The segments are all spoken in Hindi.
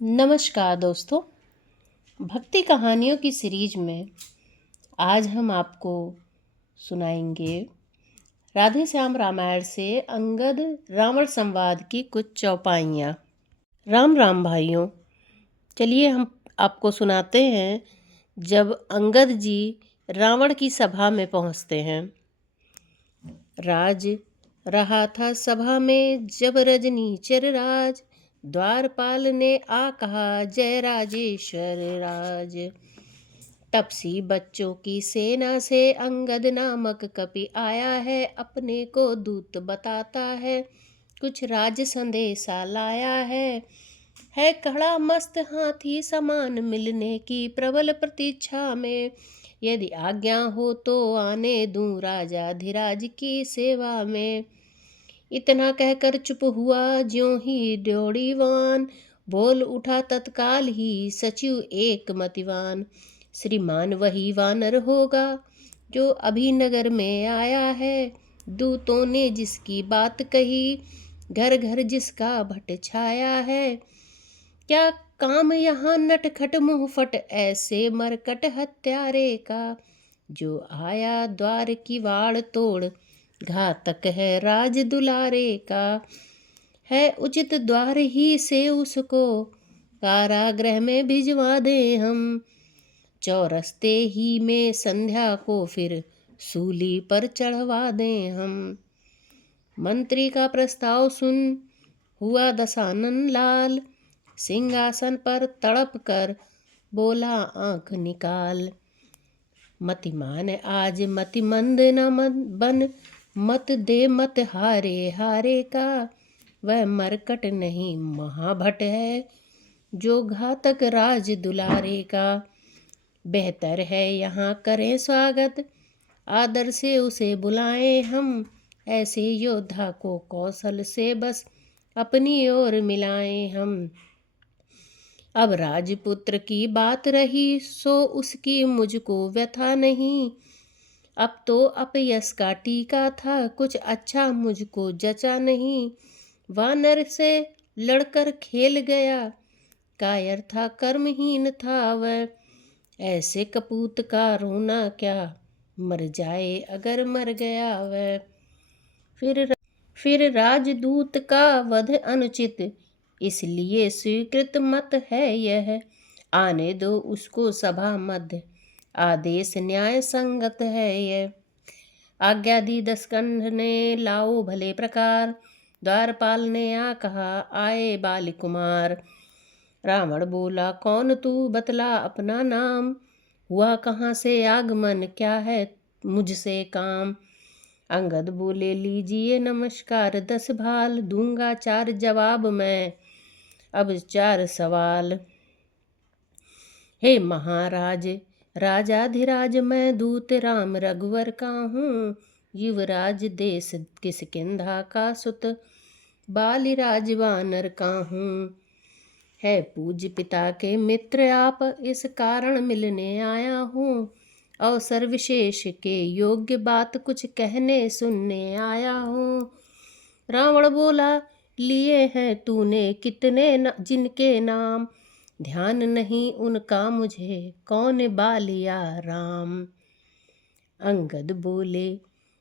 नमस्कार दोस्तों। भक्ति कहानियों की सीरीज में आज हम आपको सुनाएंगे राधे श्याम रामायण से अंगद रावण संवाद की कुछ चौपाइयाँ। राम राम भाइयों, चलिए हम आपको सुनाते हैं जब अंगद जी रावण की सभा में पहुँचते हैं। राज रहा था सभा में जब रजनीचर राज, द्वारपाल ने आ कहा जय राजेश्वर राज। तपसी बच्चों की सेना से अंगद नामक कपि आया है, अपने को दूत बताता है, कुछ राज संदेशा लाया है खड़ा मस्त हाथी समान मिलने की प्रबल प्रतीक्षा में, यदि आज्ञा हो तो आने दूं राजा धीराज की सेवा में। इतना कहकर चुप हुआ ज्यों ही ड्योढ़ीवान, बोल उठा तत्काल ही सचिव एक मतिवान, श्रीमान वही वानर होगा जो अभी नगर में आया है, दूतों ने जिसकी बात कही घर घर जिसका भट छाया है। क्या काम यहाँ नटखट मुंहफट ऐसे मरकट हत्यारे का, जो आया द्वार की वाड़ तोड़ घातक है राज दुलारे का, है उचित द्वार ही से उसको कारागृह में भिजवा दे हम, चौरस्ते ही में संध्या को फिर सूली पर चढ़वा दें हम। मंत्री का प्रस्ताव सुन हुआ दशानन लाल, सिंहासन पर तड़प कर बोला आंख निकाल, मतिमान आज मतिमंद न बन, मत दे मत हारे हारे का, वह मरकट नहीं महाभट है जो घातक राज दुलारे का। बेहतर है यहाँ करें स्वागत, आदर से उसे बुलाएं हम, ऐसे योद्धा को कौशल से बस अपनी ओर मिलाएं हम। अब राजपुत्र की बात रही सो उसकी मुझको व्यथा नहीं, अब तो अपयश का टीका था कुछ अच्छा मुझको जचा नहीं, वानर से लड़कर खेल गया कायर था कर्महीन था वह, ऐसे कपूत का रोना क्या मर जाए अगर मर गया वह। फिर राजदूत का वध अनुचित इसलिए स्वीकृत मत है यह, आने दो उसको सभा मध्य आदेश न्याय संगत है यह। आज्ञा दी दसकंठ ने लाओ भले प्रकार, द्वारपाल ने आ कहा आए बाल कुमार। रावण बोला कौन तू बतला अपना नाम, हुआ कहाँ से आगमन क्या है मुझसे काम। अंगद बोले लीजिए नमस्कार 10 भाल, दूंगा 4 जवाब मैं अब 4 सवाल। हे महाराज राजाधिराज मैं दूत राम रघुवर का हूँ, युवराज देश किष्किंधा का सुत बालिराज वानर का हूँ। है पूज्य पिता के मित्र आप इस कारण मिलने आया हूँ, अवसर विशेष के योग्य बात कुछ कहने सुनने आया हूँ। रावण बोला लिए हैं तूने कितने जिनके नाम, ध्यान नहीं उनका मुझे कौन बालिया राम। अंगद बोले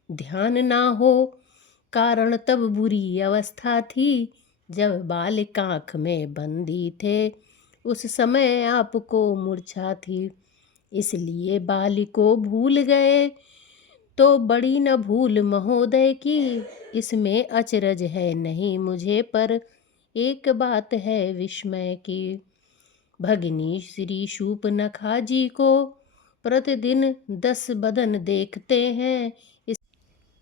ध्यान ना हो कारण तब बुरी अवस्था थी, जब बालिक आँख में बंदी थे उस समय आपको मूर्छा थी, इसलिए बाली को भूल गए तो बड़ी न भूल महोदय की, इसमें अचरज है नहीं मुझे पर एक बात है विस्मय की। भगिनी श्री शूर्पणखा जी को प्रतिदिन 10 बदन देखते हैं,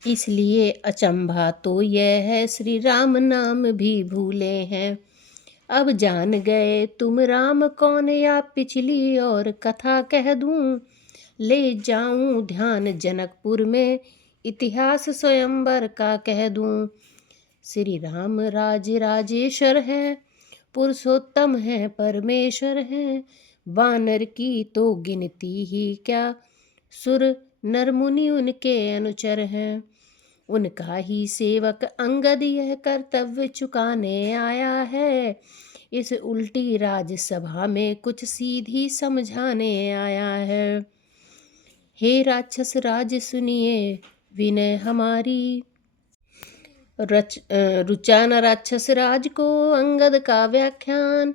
इसलिए अचंभा तो यह है श्री राम नाम भी भूले हैं। अब जान गए तुम राम कौन या पिछली और कथा कह दूं, ले जाऊं ध्यान जनकपुर में इतिहास स्वयंवर का कह दूं। श्री राम राजेश्वर है पुरुषोत्तम है परमेश्वर है, वानर की तो गिनती ही क्या सुर नर मुनि उनके अनुचर हैं। उनका ही सेवक अंगद यह कर्तव्य चुकाने आया है, इस उल्टी राजसभा में कुछ सीधी समझाने आया है। हे राक्षस राज सुनिए विनय हमारी। रुचा न राक्षस राज को अंगद का व्याख्यान।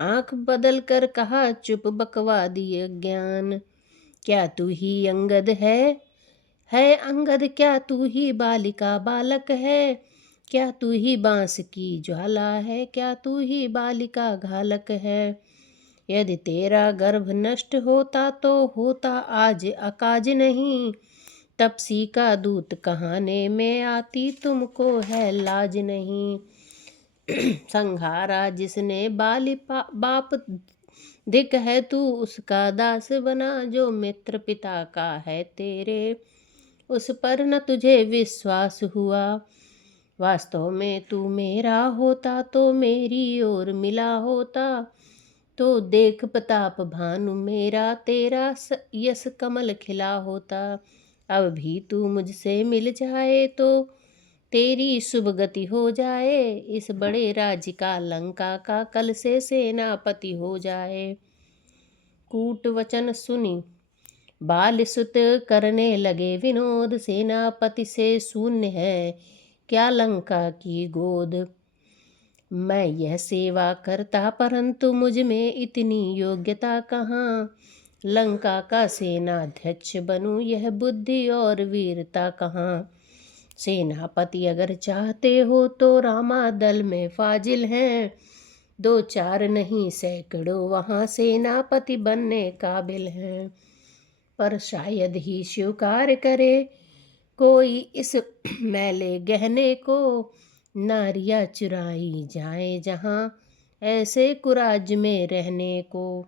आंख बदल कर कहा चुप बकवादी अज्ञान। क्या तू ही अंगद है अंगद क्या तू ही बालिका बालक है। क्या तू ही बांस की ज्वाला है, क्या तू ही बालिका घालक है। यदि तेरा गर्भ नष्ट होता तो होता आज अकाज नहीं। तपसी का दूत कहाने में आती तुमको है लाज नहीं। संहारा जिसने बाप धिक है तू उसका दास बना। जो मित्र पिता का है तेरे उस पर न तुझे विश्वास हुआ। वास्तव में तू मेरा होता तो मेरी ओर मिला होता। तो देख प्रताप भानु मेरा तेरा यस कमल खिला होता। अब भी तू मुझसे मिल जाए तो तेरी शुभ गति हो जाए। इस बड़े राज्य का लंका का कल से सेनापति हो जाए। कूट वचन सुनी बाल सुत करने लगे विनोद। सेनापति से शून्य है क्या लंका की गोद। मैं यह सेवा करता परंतु मुझ में इतनी योग्यता कहाँ। लंका का सेनाध्यक्ष बनूं यह बुद्धि और वीरता कहाँ। सेनापति अगर चाहते हो तो रामा दल में फाजिल हैं। 2-4 नहीं सैकड़ों वहाँ सेनापति बनने काबिल हैं। पर शायद ही स्वीकार करे कोई इस मैले गहने को। नारियां चुराई जाए जहाँ ऐसे कुराज में रहने को।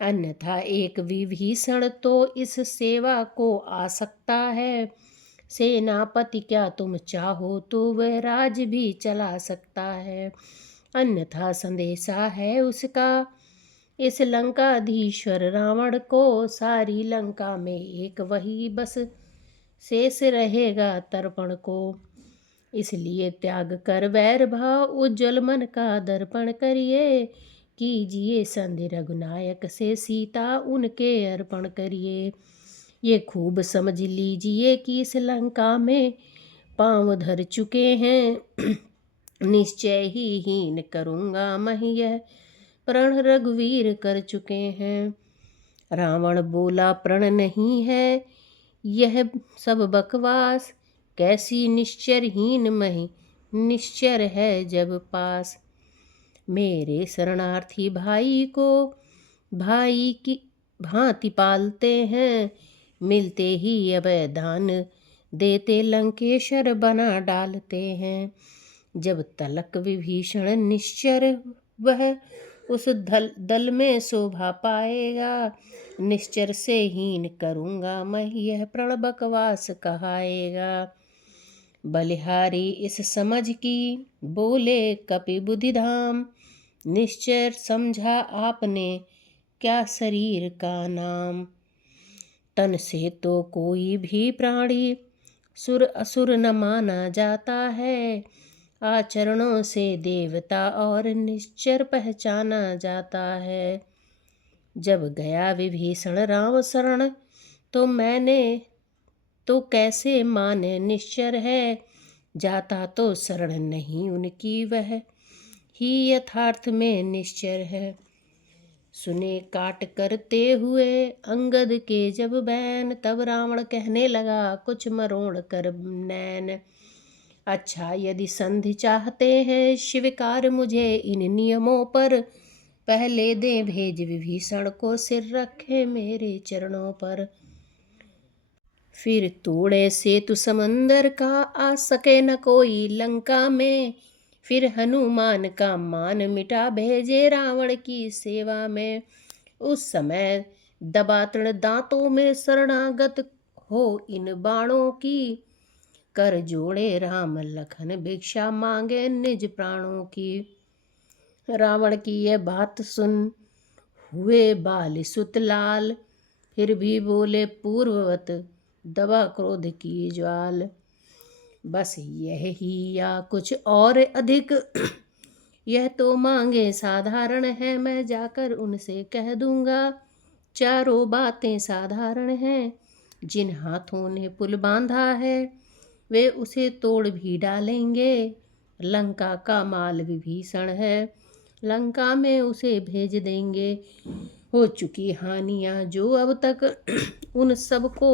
अन्यथा एक विभीषण तो इस सेवा को आ सकता है। सेनापति क्या तुम चाहो तो वह राज भी चला सकता है। अन्यथा संदेशा है उसका इस लंकाधीश्वर रावण को। सारी लंका में एक वही बस शेष रहेगा तर्पण को। इसलिए त्याग कर वैर भाव उज्ज्वल मन का दर्पण करिए। कीजिए संधि रघुनायक से सीता उनके अर्पण करिए। ये खूब समझ लीजिए कि इस लंका में पांव धर चुके हैं। निश्चय ही हीन करूँगा मैं यह प्रण रघुवीर कर चुके हैं। रावण बोला प्रण नहीं है यह सब बकवास। कैसी निश्चरहीन मही निश्चर है जब पास। मेरे शरणार्थी भाई को भाई की भांति पालते हैं। मिलते ही अभय दान देते लंकेश्वर बना डालते हैं। जब तलक विभीषण निश्चर वह उस दल में शोभा पाएगा। निश्चर से हीन करूँगा मैं यह प्रण बकवास कहाएगा। बलिहारी इस समझ की बोले कपि बुद्धिधाम। निश्चर समझा आपने क्या शरीर का नाम। तन से तो कोई भी प्राणी सुर असुर न माना जाता है। आचरणों से देवता और निश्चर पहचाना जाता है। जब गया विभीषण राम शरण तो मैंने तो कैसे माने निश्चर है। जाता तो शरण नहीं उनकी वह ही यथार्थ में निश्चर है। सुने काट करते हुए अंगद के जब बैन। तब रावण कहने लगा कुछ मरोड़ कर नैन। अच्छा यदि संधि चाहते हैं स्वीकार मुझे इन नियमों पर। पहले दे भेज विभीषण को सिर रखे मेरे चरणों पर। फिर तोड़े सेतु समंदर का आ सके न कोई लंका में। फिर हनुमान का मान मिटा भेजे रावण की सेवा में। उस समय दबा तृण दांतों में शरणागत हो इन बाणों की। कर जोड़े राम लखन भिक्षा मांगे निज प्राणों की। रावण की यह बात सुन हुए बाल सुत लाल। फिर भी बोले पूर्ववत दबा क्रोध की ज्वाल। बस यह ही या कुछ और अधिक यह तो मांगे साधारण है, मैं जाकर उनसे कह दूंगा। चारों बातें साधारण हैं, जिन हाथों ने पुल बांधा है वे उसे तोड़ भी डालेंगे। लंका का माल विभीषण है, लंका में उसे भेज देंगे। हो चुकी हानियां जो अब तक उन सबको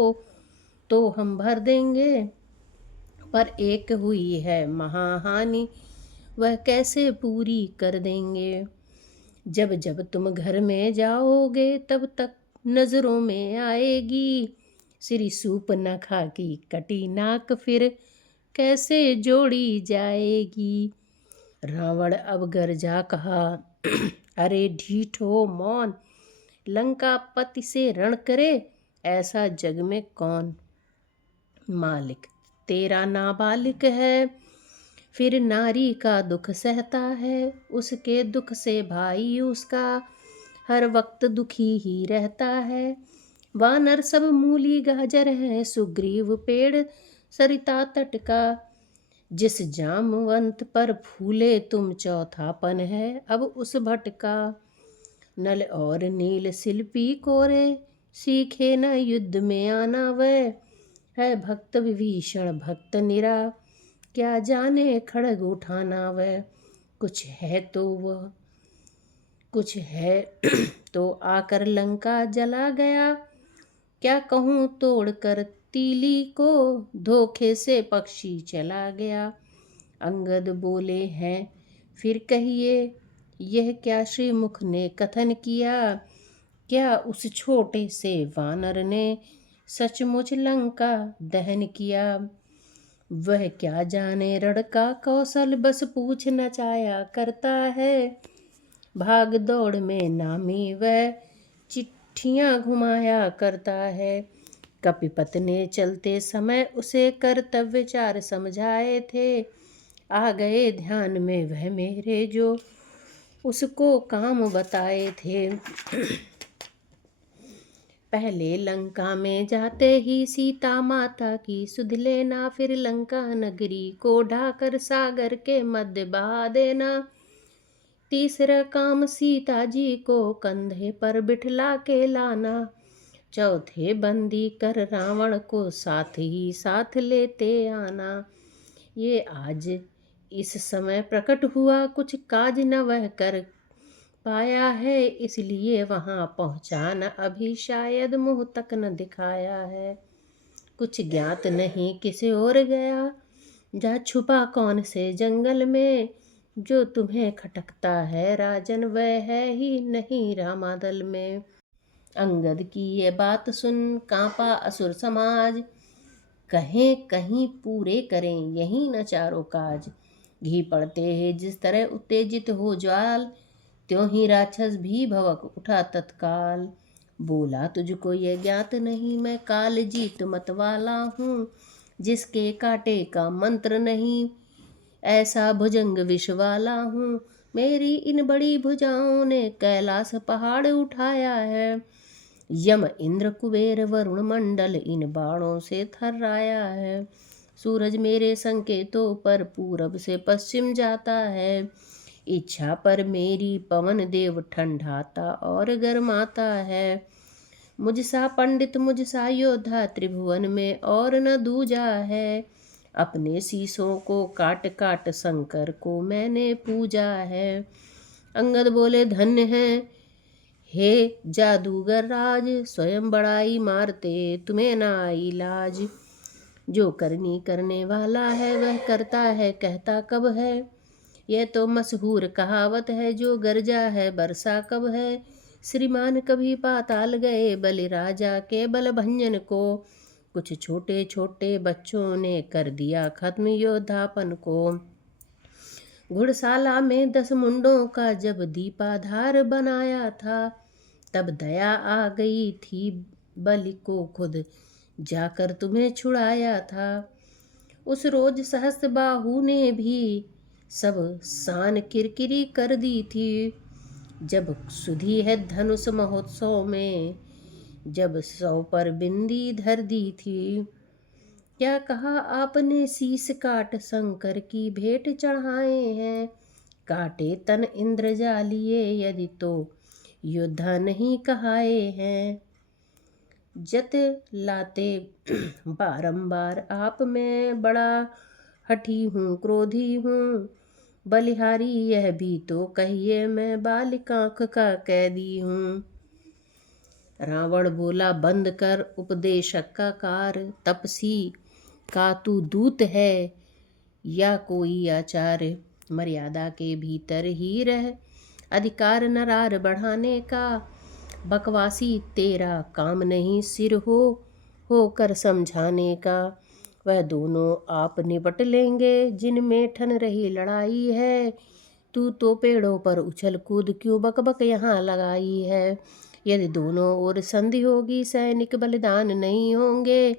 तो हम भर देंगे, पर एक हुई है महाहानि, वह कैसे पूरी कर देंगे। जब जब तुम घर में जाओगे तब तक नजरों में आएगी श्री सूर्पनखा की कटी नाक, फिर कैसे जोड़ी जाएगी। रावण अब गरजा कहा, अरे ढीठ हो मौन, लंका पति से रण करे ऐसा जग में कौन। मालिक तेरा नाबालिग है, फिर नारी का दुख सहता है, उसके दुख से भाई उसका हर वक्त दुखी ही रहता है। वानर सब मूली गाजर है, सुग्रीव पेड़ सरिता तट का, जिस जामवंत पर फूले तुम चौथापन है अब उस भटका। नल और नील शिल्पी कोरे, सीखे न युद्ध में आना वह, है भक्त विभीषण भक्त निरा, क्या जाने खड़ग उठाना वह। कुछ है तो वह कुछ है तो आकर लंका जला गया, क्या कहूँ तोड़ कर तीली को, धोखे से पक्षी चला गया। अंगद बोले हैं फिर कहिए, यह क्या श्रीमुख ने कथन किया, क्या उस छोटे से वानर ने सचमुच लंका दहन किया। वह क्या जाने रण का कौशल, बस पूछ नचाया करता है। भाग दौड़ में नामी वह चिट्ठियाँ घुमाया करता है। कपिपत ने चलते समय उसे कर्तव्य चार समझाए थे, आ गए ध्यान में वह मेरे जो उसको काम बताए थे। पहले लंका में जाते ही सीता माता की सुध लेना, फिर लंका नगरी को ढाकर सागर के मध्य बहा देना। तीसरा काम सीता जी को कंधे पर बिठला के लाना, चौथे बंदी कर रावण को साथ ही साथ लेते आना। ये आज इस समय प्रकट हुआ, कुछ काज न वह कर पाया है, इसलिए वहां पहुंचा न अभी, शायद मुंह तक न दिखाया है। कुछ ज्ञात नहीं किसे और गया, जा छुपा कौन से जंगल में, जो तुम्हें खटकता है राजन वह है ही नहीं रामादल में। अंगद की ये बात सुन कांपा असुर समाज, कहें कहीं पूरे करें यही न चारों काज। घी पड़ते हैं जिस तरह उत्तेजित हो ज्वाल, त्यों ही राक्षस भी भवक उठा तत्काल। बोला तुझको ये ज्ञात नहीं, मैं काल जीत मत वाला हूँ, जिसके काटे का मंत्र नहीं, ऐसा भुजंग विष वाला हूँ। मेरी इन बड़ी भुजाओं ने कैलाश पहाड़ उठाया है, यम इंद्र कुबेर वरुण मंडल इन बाणों से थर्राया है। सूरज मेरे संकेतों पर पूरब से पश्चिम जाता है, इच्छा पर मेरी पवन देव ठंडाता और गरमाता है। मुझसा पंडित मुझसा योद्धा त्रिभुवन में और न दूजा है, अपने शीशों को काट काट शंकर को मैंने पूजा है। अंगद बोले धन्य है हे जादूगर राज, स्वयं बड़ाई मारते तुम्हें ना आई लाज। जो करनी करने वाला है वह करता है कहता कब है, यह तो मशहूर कहावत है, जो गरजा है बरसा कब है। श्रीमान कभी पाताल गए बलि राजा के बल भंजन को, कुछ छोटे छोटे बच्चों ने कर दिया खत्म योद्धापन को। घुड़शाला में 10 मुंडों का जब दीपाधार बनाया था, तब दया आ गई थी बलि को खुद जाकर तुम्हें छुड़ाया था। उस रोज सहस्त्रबाहु ने भी सब शान किरकिरी कर दी थी, जब सुधी है धनुष महोत्सव में, जब 100 पर बिंदी धर दी थी। क्या कहा आपने शीश काट शंकर की भेंट चढ़ाए हैं, काटे तन इंद्रजालिए, यदि तो योद्धा नहीं कहाए हैं। जत लाते बारंबार आप, मैं बड़ा हठी हूँ क्रोधी हूँ। बलिहारी यह भी तो कहिए, मैं बालिकांख का कैदी हूँ। रावण बोला बंद कर उपदेशक का कार, तपसी का तू दूत है या कोई आचार्य। मर्यादा के भीतर ही रह, अधिकार नरार बढ़ाने का। बकवासी तेरा काम नहीं, सिर होकर समझाने का। वह दोनों आप निपट लेंगे जिनमें ठन रही लड़ाई है। तू तो पेड़ों पर उछल कूद क्यों बकबक यहाँ लगाई है। यदि दोनों ओर संधि होगी, सैनिक बलिदान नहीं होंगे।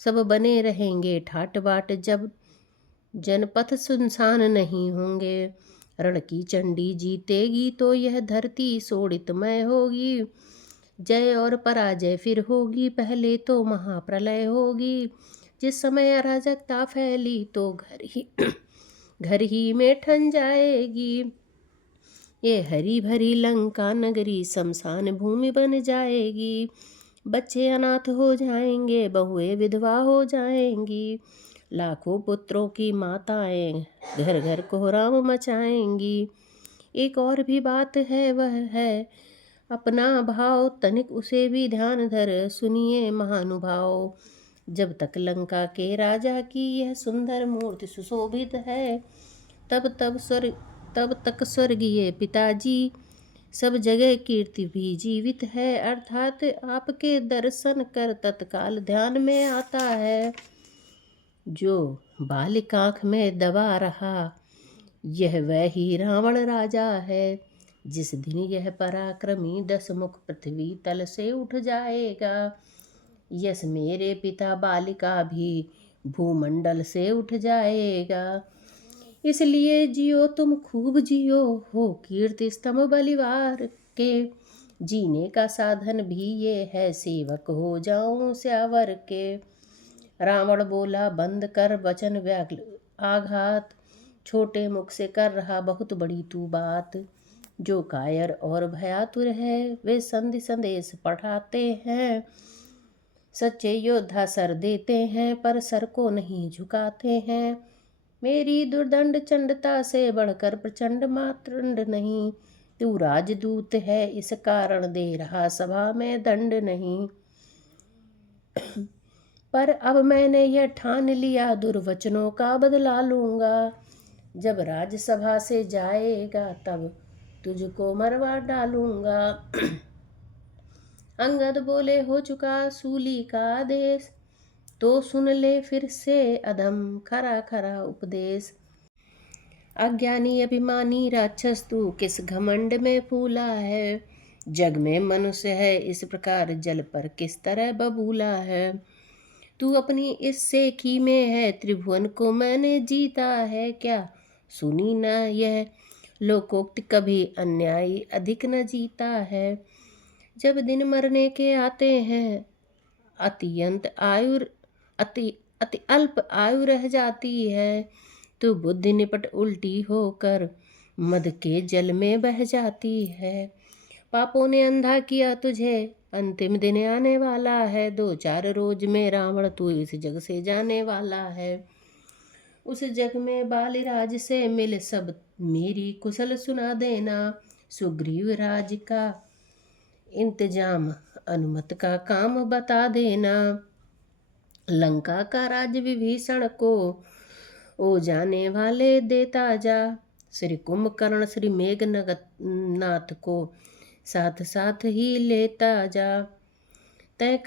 सब बने रहेंगे ठाट बाट, जब जनपथ सुनसान नहीं होंगे। रण की चंडी जीतेगी तो यह धरती शोणितमय होगी। जय और पराजय फिर होगी, पहले तो महाप्रलय होगी। जिस समय अराजकता फैली तो घर ही में ठन जाएगी। ये हरी भरी लंका नगरी शमशान भूमि बन जाएगी। बच्चे अनाथ हो जाएंगे, बहुएं विधवा हो जाएंगी। लाखों पुत्रों की माताएं घर घर कोहराम मचाएंगी। एक और भी बात है, वह है अपना भाव, तनिक उसे भी ध्यान धर सुनिए महानुभाव। जब तक लंका के राजा की यह सुंदर मूर्ति सुशोभित है, तब तक स्वर्गीय पिताजी सब जगह कीर्ति भी जीवित है। अर्थात आपके दर्शन कर तत्काल ध्यान में आता है। जो बालिकांख में दबा रहा, यह वह ही रावण राजा है। जिस दिन यह पराक्रमी 10 मुख पृथ्वी तल से उठ जाएगा, यस मेरे पिता बालिका भी भूमंडल से उठ जाएगा। इसलिए जियो तुम खूब जियो, हो कीर्ति स्तंभ बलिवार के। जीने का साधन भी ये है, सेवक हो जाऊं स्यावर के। रावण बोला बंद कर वचन व्याकुल आघात, छोटे मुख से कर रहा बहुत बड़ी तू बात। जो कायर और भयातुर है, वे संधि संदेश पढ़ाते हैं। सच्चे योद्धा सर देते हैं, पर सर को नहीं झुकाते हैं। मेरी दुर्दंड चंडता से बढ़कर प्रचंड मातृंड नहीं। तू राजदूत है, इस कारण दे रहा सभा में दंड नहीं। पर अब मैंने यह ठान लिया, दुर्वचनों का बदला लूंगा। जब राजसभा से जाएगा, तब तुझको मरवा डालूंगा। अंगद बोले हो चुका सूली का आदेश, तो सुन ले फिर से अधम खरा खरा उपदेश। अज्ञानी अभिमानी राक्षस तू किस घमंड में फूला है। जग में मनुष्य है इस प्रकार, जल पर किस तरह बबूला है। तू अपनी इस सेखी में है, त्रिभुवन को मैंने जीता है क्या। सुनी न यह लोकोक्त, कभी अन्यायी अधिक न जीता है। जब दिन मरने के आते हैं, अति अल्प आयु रह जाती है। तो बुद्धि निपट उल्टी होकर मद के जल में बह जाती है। पापों ने अंधा किया तुझे, अंतिम दिन आने वाला है। 2-4 रोज में रावण तू इस जग से जाने वाला है। उस जग में बालिराज से मिल सब मेरी कुशल सुना देना। सुग्रीव राज का इंतजाम अनुमत का काम बता देना। लंका का राज विभीषण को ओ जाने वाले देता जा। श्री कुंभकर्ण श्री मेघनाथ को साथ साथ ही लेता जा। तय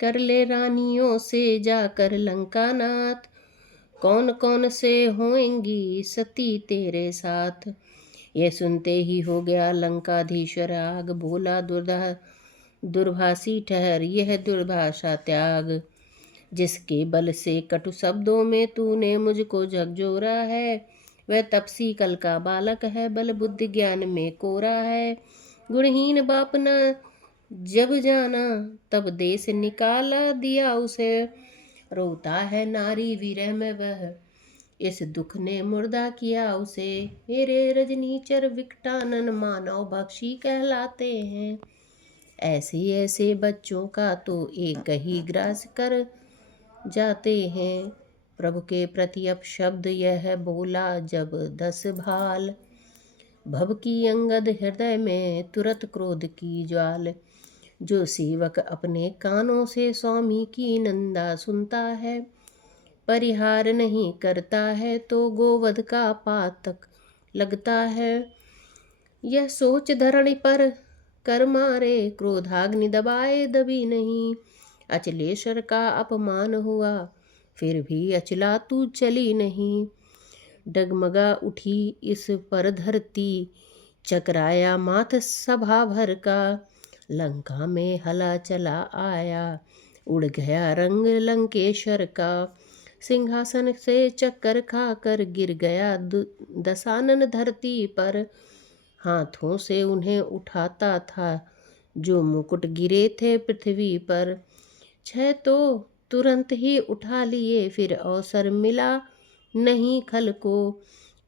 कर ले रानियों से जाकर लंका नाथ, कौन कौन से होंगी सती तेरे साथ। यह सुनते ही हो गया लंकाधीश्वर आग, बोला दुर्भाषी ठहर यह दुर्भाषा त्याग। जिसके बल से कटु शब्दों में तूने मुझको झकझोरा है, वह तपसी कल का बालक है, बल बुद्धि ज्ञान में कोरा है। गुणहीन बाप न जब जाना, तब देश निकाला दिया उसे। रोता है नारी विरह में वह, इस दुख ने मुर्दा किया उसे। मेरे रजनीचर विकटानन मानव भक्षी कहलाते हैं। ऐसे ऐसे बच्चों का तो एक ही ग्रास कर जाते हैं। प्रभु के प्रति अपशब्द यह बोला जब 10 भाल। भव की अंगद हृदय में तुरत क्रोध की ज्वाल। जो सेवक अपने कानों से स्वामी की निंदा सुनता है, परिहार नहीं करता है, तो गोवध का पातक लगता है। यह सोच धरणी पर कर मारे, क्रोधाग्नि दबाए दबी नहीं। अचलेश्वर का अपमान हुआ, फिर भी अचला तू चली नहीं। डगमगा उठी इस पर धरती, चकराया माथ सभा भर का। लंका में हला चला आया, उड़ गया रंग लंकेश्वर का। सिंहासन से चक्कर खाकर गिर गया दशानन धरती पर। हाथों से उन्हें उठाता था, जो मुकुट गिरे थे पृथ्वी पर। 6 तो तुरंत ही उठा लिए, फिर अवसर मिला नहीं खल को।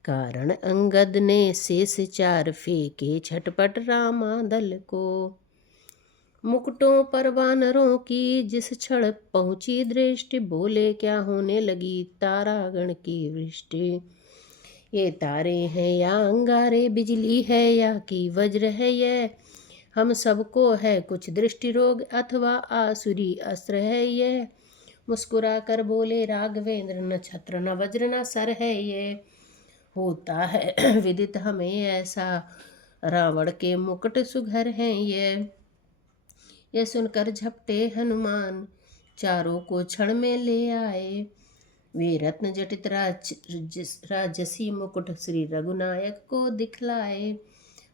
कारण अंगद ने शेष 4 फेंके झटपट रामादल को। मुकुटों पर वानरों की जिस क्षण पहुंची दृष्टि, बोले क्या होने लगी तारागण की वृष्टि। ये तारे हैं या अंगारे, बिजली है या कि वज्र है यह। हम सबको है कुछ दृष्टि रोग, अथवा आसुरी अस्त्र है यह। मुस्कुरा कर बोले राघवेंद्र, न छत्र न वज्र न सर है ये। होता है विदित हमें ऐसा, रावण के मुकुट सुघर हैं ये सुनकर झपटे हनुमान, चारों को क्षण में ले आए। वे रत्न जटित राजसी मुकुट श्री रघुनायक को दिखलाए।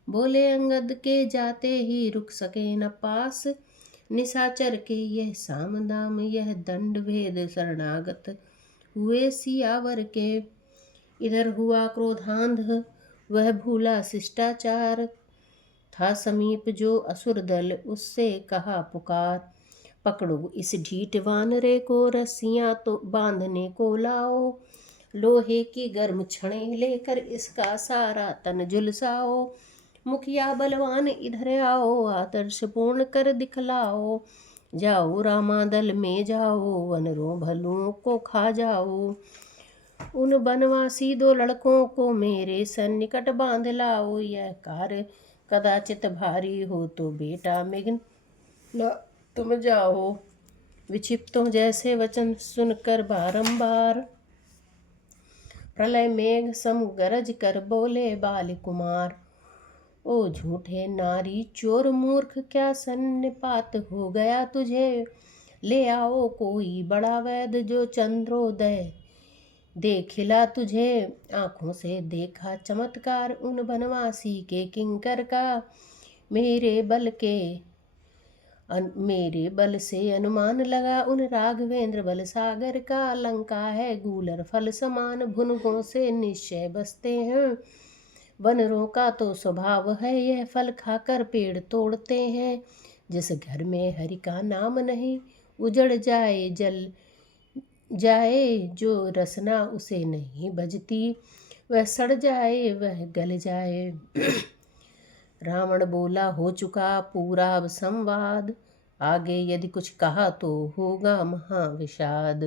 बोले अंगद के जाते ही रुक सके न पास, निशाचर के यह साम दाम यह दंड भेद शरणागत हुए सियावर के। इधर हुआ क्रोधांध वह भूला शिष्टाचार, था समीप जो असुर दल उससे कहा पुकार। पकड़ो इस ढीठ वानरे को, रस्सियां तो बांधने को लाओ। लोहे की गर्म छड़ें लेकर इसका सारा तन झुलसाओ। मुखिया बलवान इधर आओ, आदर्श पूर्ण कर दिखलाओ। जाओ रामादल में जाओ, वनरों भलुओं को खा जाओ। उन बनवासी 2 लड़कों को मेरे सन्निकट बांध लाओ। यह कार्य कदाचित भारी हो तो बेटा मेघन तुम जाओ। विक्षिप्तों जैसे वचन सुनकर बारंबार, प्रलय मेघ सम गरज कर बोले बाल कुमार। ओ झूठे नारी चोर मूर्ख, क्या सन्निपात हो गया तुझे। ले आओ कोई बड़ा वैद्य, जो चंद्रोदय देखिला तुझे। आंखों से देखा चमत्कार उन बनवासी के किंकर का। मेरे बल से अनुमान लगा उन राघवेंद्र बल सागर का। लंका है गूलर फल समान, भुनगों से निश्चय बसते हैं। वनरों का तो स्वभाव है यह, फल खाकर पेड़ तोड़ते हैं। जिस घर में हरि का नाम नहीं, उजड़ जाए जल जाए। जो रसना उसे नहीं बजती, वह सड़ जाए वह गल जाए। रावण बोला हो चुका पूरा अब संवाद, आगे यदि कुछ कहा तो होगा महाविषाद।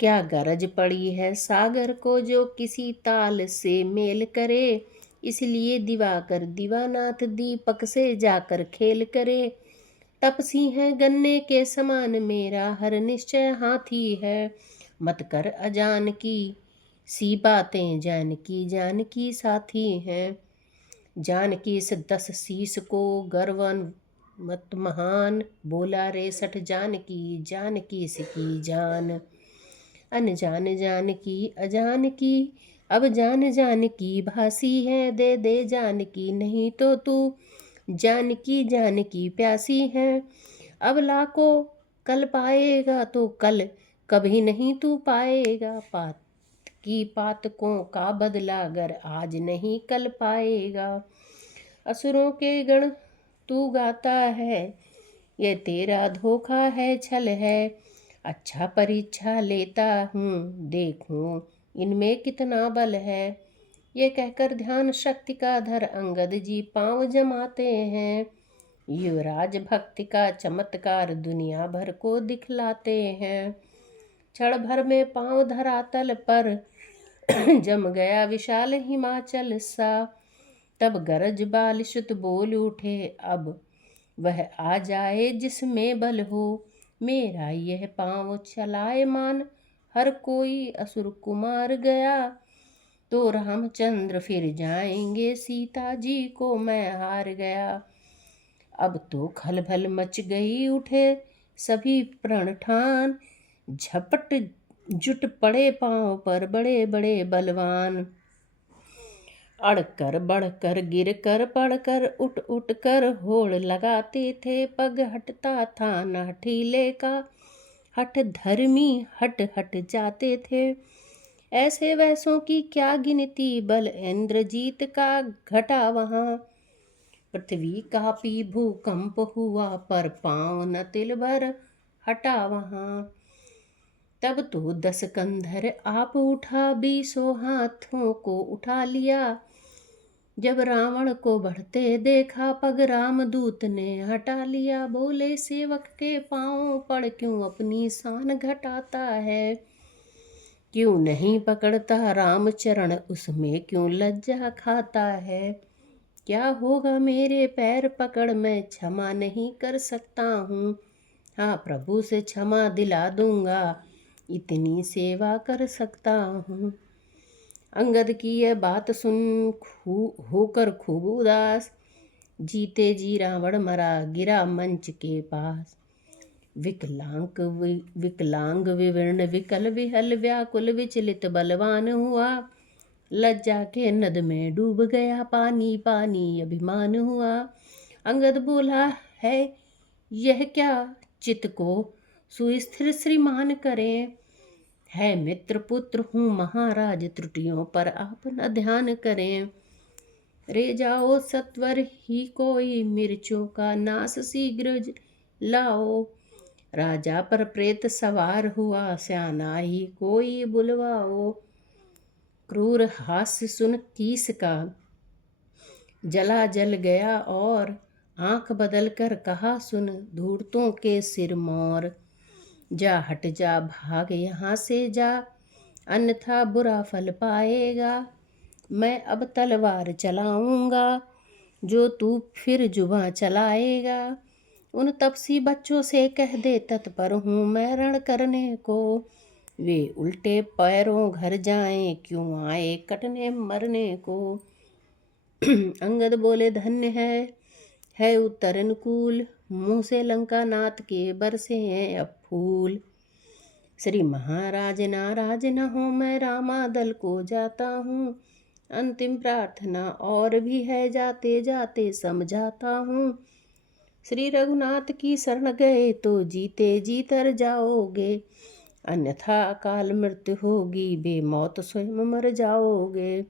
क्या गरज पड़ी है सागर को, जो किसी ताल से मेल करे। इसलिए दिवाकर दीवानाथ दीपक से जाकर खेल करे। तपसी है गन्ने के समान मेरा हर निश्चय हाथी है। मत कर अजान की सी बातें, जानकी साथी है। जानकी इस 10 शीस को गर्वन मत महान, बोला रे 60 जानकी इसकी जान। अनजान जानकी अजान की, अब जानकी भासी है। दे जानकी नहीं तो तू, जानकी प्यासी है। अब लाको कल पाएगा तो कल कभी नहीं तू पाएगा। पातकों का बदला अगर आज नहीं कल पाएगा। असुरों के गण तू गाता है, ये तेरा धोखा है छल है। अच्छा परीक्षा लेता हूँ, देखूं इनमें कितना बल है। ये कहकर ध्यान शक्ति का धर अंगद जी पांव जमाते हैं। युवराज भक्ति का चमत्कार दुनिया भर को दिखलाते हैं। क्षण भर में पांव धरातल पर जम गया विशाल हिमाचल सा। तब गरज बालिशुत बोल उठे, अब वह आ जाए जिसमें बल हो। मेरा यह पांव चलाए मान, हर कोई असुर कुमार गया। तो रामचंद्र फिर जाएंगे, सीता जी को मैं हार गया। अब तो खलबल मच गई, उठे सभी प्रण ठान। झपट जुट पड़े पांव पर बड़े बड़े बलवान। अड़कर बढ़कर गिर कर पड़कर उठ उठ कर होड़ लगाते थे। पग हटता था न हठीले का, हठ धर्मी हट हट जाते थे। ऐसे वैसों की क्या गिनती, बल इंद्रजीत का घटा वहाँ। पृथ्वी कांपी भूकंप हुआ, पर पाँव न तिल भर हटा वहाँ। तब तो 10 कंधर आप उठा, 20 हाथों को उठा लिया। जब रावण को बढ़ते देखा, पग रामदूत ने हटा लिया। बोले सेवक के पाँव पड़ क्यों अपनी शान घटाता है। क्यों नहीं पकड़ता राम चरण, उसमें क्यों लज्जा खाता है। क्या होगा मेरे पैर पकड़, मैं क्षमा नहीं कर सकता हूँ। हाँ प्रभु से क्षमा दिला दूंगा, इतनी सेवा कर सकता हूँ। अंगद की यह बात सुन होकर खूब उदास, जीते जी रावण मरा गिरा मंच के पास। विकलांग विवर्ण विकल विहल व्याकुल विचलित बलवान हुआ। लज्जा के नद में डूब गया, पानी पानी अभिमान हुआ। अंगद बोला है यह क्या, चित्त को सुस्थिर श्रीमान करें। है मित्र पुत्र हूँ महाराज, त्रुटियों पर आप न ध्यान करें। रे जाओ सत्वर ही कोई, मिर्चों का नाश शीघ्र लाओ। राजा पर प्रेत सवार हुआ, स्याना ही कोई बुलवाओ। क्रूर हास्य सुन कीस का जला जल गया, और आंख बदल कर कहा सुन धूर्तों के सिर मोर। जा हट जा भाग यहाँ से जा, अन्यथा बुरा फल पाएगा। मैं अब तलवार चलाऊंगा, जो तू फिर जुबां चलाएगा। उन तपसी बच्चों से कह दे, तत्पर हूँ मैं रण करने को। वे उल्टे पैरों घर जाएं, क्यों आए कटने मरने को। अंगद बोले धन्य है उत्तर अनुकूल, मुँह से लंका नाथ के बरसे हैं अब फूल। श्री महाराज नाराज न हो, मैं रामा दल को जाता हूँ। अंतिम प्रार्थना और भी है, जाते जाते समझाता हूँ। श्री रघुनाथ की शरण गए तो जीते जी तर जाओगे, अन्यथा अकाल मृत्यु होगी, बेमौत स्वयं मर जाओगे।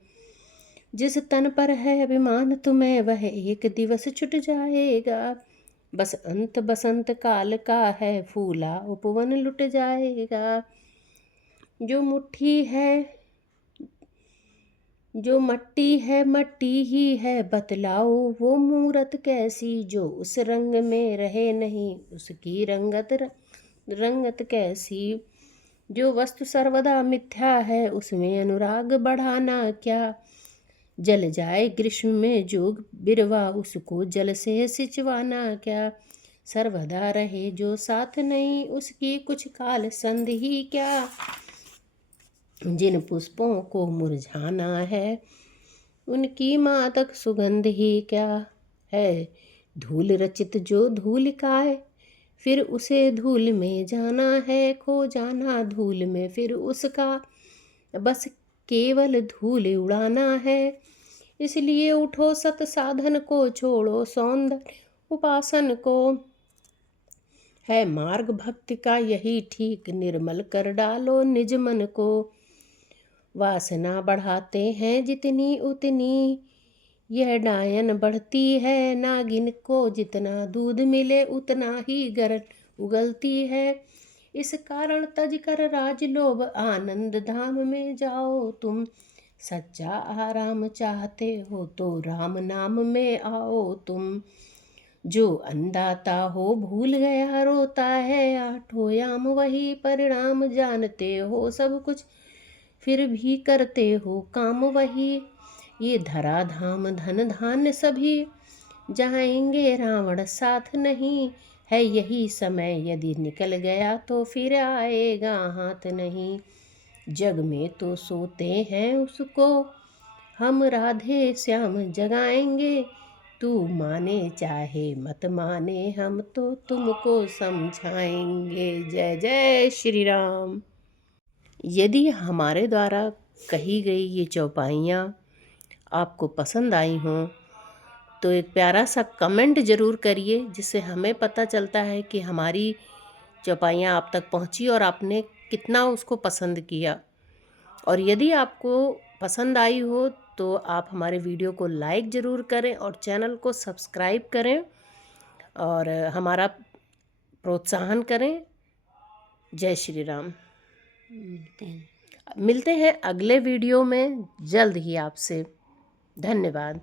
जिस तन पर है अभिमान तुम्हें, वह एक दिवस छुट जाएगा। बस अंत बसंत काल का है, फूला उपवन लुट जाएगा। जो मट्टी है मट्टी ही है, बतलाओ वो मूरत कैसी। जो उस रंग में रहे नहीं, उसकी रंगत कैसी। जो वस्तु सर्वदा मिथ्या है, उसमें अनुराग बढ़ाना क्या। जल जाए ग्रीष्म में जो बिरवा, उसको जल से सिंचवाना क्या। सर्वदा रहे जो साथ नहीं, उसकी कुछ काल संधि ही क्या। जिन पुष्पों को मुरझाना है, उनकी मादक सुगंध ही क्या है। धूल रचित जो धूल खाए, फिर उसे धूल में जाना है। खो जाना धूल में फिर उसका, बस केवल धूल उड़ाना है। इसलिए उठो सत साधन को, छोड़ो सौंदर्य उपासन को। है मार्ग भक्ति का यही ठीक, निर्मल कर डालो निज मन को। वासना बढ़ाते हैं जितनी उतनी, यह डायन बढ़ती है। नागिन को जितना दूध मिले, उतना ही गर्द उगलती है। इस कारण तज कर राज लोभ, आनंद धाम में जाओ तुम। सच्चा आराम चाहते हो तो राम नाम में आओ तुम। जो अन्नदाता हो भूल गया रोता है, आठों याम वही परिणाम, जानते हो सब कुछ फिर भी करते हो काम वही। ये धरा धाम धन धान्य सभी, जाएंगे रावण साथ नहीं। है यही समय यदि निकल गया तो फिर आएगा हाथ नहीं। जग में तो सोते हैं उसको हम राधे श्याम जगाएंगे। तू माने चाहे मत माने हम तो तुमको समझाएंगे। जय जय श्री राम। यदि हमारे द्वारा कही गई ये चौपाइयाँ आपको पसंद आई हों तो एक प्यारा सा कमेंट ज़रूर करिए, जिससे हमें पता चलता है कि हमारी चौपाइयाँ आप तक पहुँची और आपने कितना उसको पसंद किया। और यदि आपको पसंद आई हो तो आप हमारे वीडियो को लाइक ज़रूर करें और चैनल को सब्सक्राइब करें और हमारा प्रोत्साहन करें। जय श्री राम। मिलते हैं अगले वीडियो में जल्द ही आपसे। धन्यवाद।